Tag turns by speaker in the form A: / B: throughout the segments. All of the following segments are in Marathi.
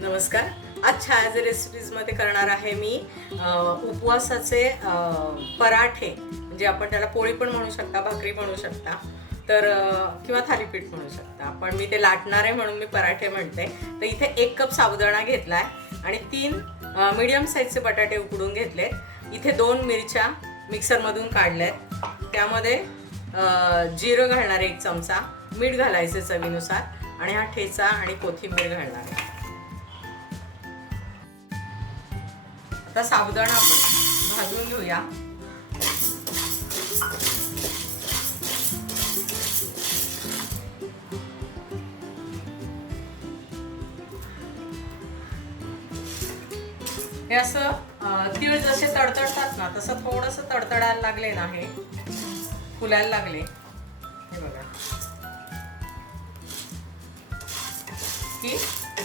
A: नमस्कार. अच्छा ॲज अ रेसिपीजमध्ये करणार आहे मी उपवासाचे पराठे म्हणजे आपण त्याला पोळी पण म्हणू शकता भाकरी म्हणू शकता तर किंवा थालीपीठ म्हणू शकता. पण मी ते लाटणार आहे म्हणून मी पराठे म्हणते. तर इथे एक कप साबुदाणा घेतला आहे आणि तीन मीडियम साईजचे बटाटे उकडून घेतलेत. इथे दोन मिरच्या मिक्सरमधून काढल्यात. त्यामध्ये जिरं घालणार आहे एक चमचा मीठ घालायचे चवीनुसार आणि हा ठेचा आणि कोथिंबीर घालणार आहे. आता साबुदाणा आपण भाजून घेऊया. हे असं तीळ जसे तडतडतात ना तसं थोडंसं तडतडायला लागले ना हे फुलायला लागले. हे बघा. की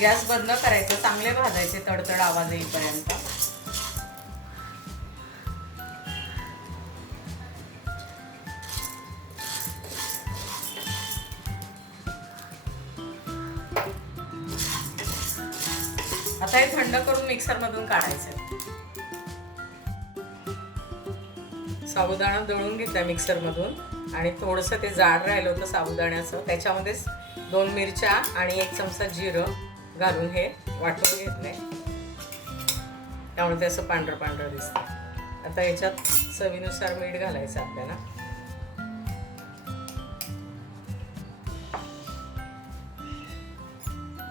A: गॅस बंद करायचं चांगले भाजायचे तडतड आवाज येईपर्यंत. आता हे थंड करून मिक्सर मधून काढायचं. साबुदाणा दळून घेतला मिक्सर मधून आणि थोडंसं ते जाड राहिलं होतं साबुदाण्याचं. त्याच्यामध्येच दोन मिरच्या आणि एक चमचा जिरं घालून हे वाटून घेतलंय त्यामुळे ते असं पांढरं पांढरं दिसतं आता याच्यात चवीनुसार मीठ घालायचं आपल्याला.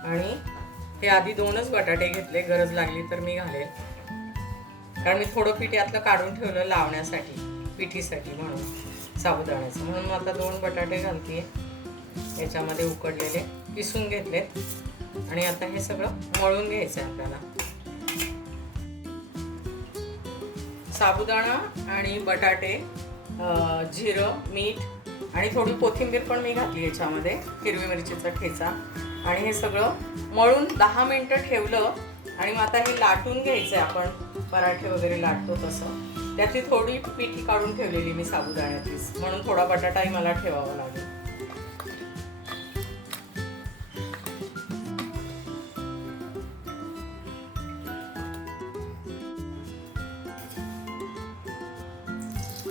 A: आणि हे आधी दोनच बटाटे घेतले गरज लागली तर मी घालेल. कारण मी थोडं पीठ यातलं काढून ठेवलं लावण्यासाठी पिठीसाठी म्हणून साबुदाण्याचं. म्हणून मी आता दोन बटाटे घालते याच्यामध्ये उकडलेले किसून घेतले. आणि आता हे सगळं मळून घ्यायचं आहे आपल्याला. साबुदाणा आणि बटाटे जिरं मीठ आणि थोडी कोथिंबीर पण मी घातली याच्यामध्ये हिरवी मिरचीचा ठेचा. आणि हे सगळं मळून दहा मिनटं ठेवलं आणि मग आता हे लाटून घ्यायचं आहे आपण. पराठे वगैरे लाटतो तसं. त्यातली थोडी पिठी काढून ठेवलेली मी साबुदाण्याचीच. म्हणून थोडा बटाटाही मला ठेवावा लागेल.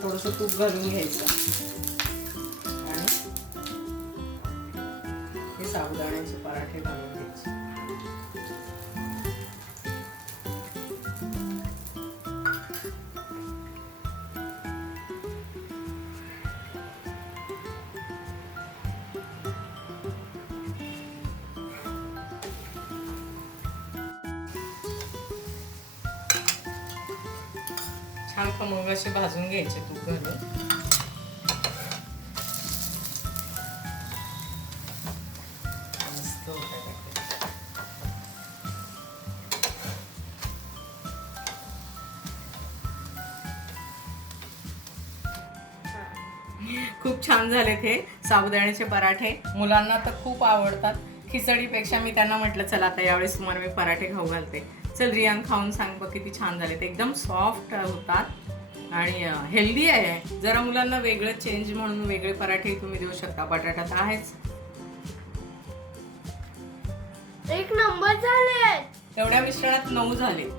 A: थोडंसं तूप घालून घ्यायचं. साबुदाण्याचे पराठे घालून छान खमंग असे भाजून घ्यायचे तूप घालून. खूप छान झाले ते साबुदाण्याचे पराठे. मुलांना तर खूप आवडतात. खिचडीपेक्षा मी त्यांना म्हटलं चला आता यावेळेस तुम्हाला मी पराठे खाऊ घालते. चल रियान खाऊन सांग बघ किती छान झाले ते एकदम सॉफ्ट होतात आणि हेल्दी आहे. जरा मुलांना वेगळं चेंज म्हणून वेगळे पराठे तुम्ही देऊ शकता. बटाटा तर आहेच.
B: एक नंबर झाले
A: तेवढ्या मिश्रणात नऊ झाले.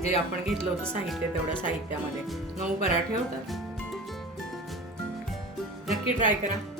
A: जे आपण घेतलं होतं साहित्य तेवढ्या साहित्यामध्ये नऊ पराठे होतात. नक्की ट्राय करा.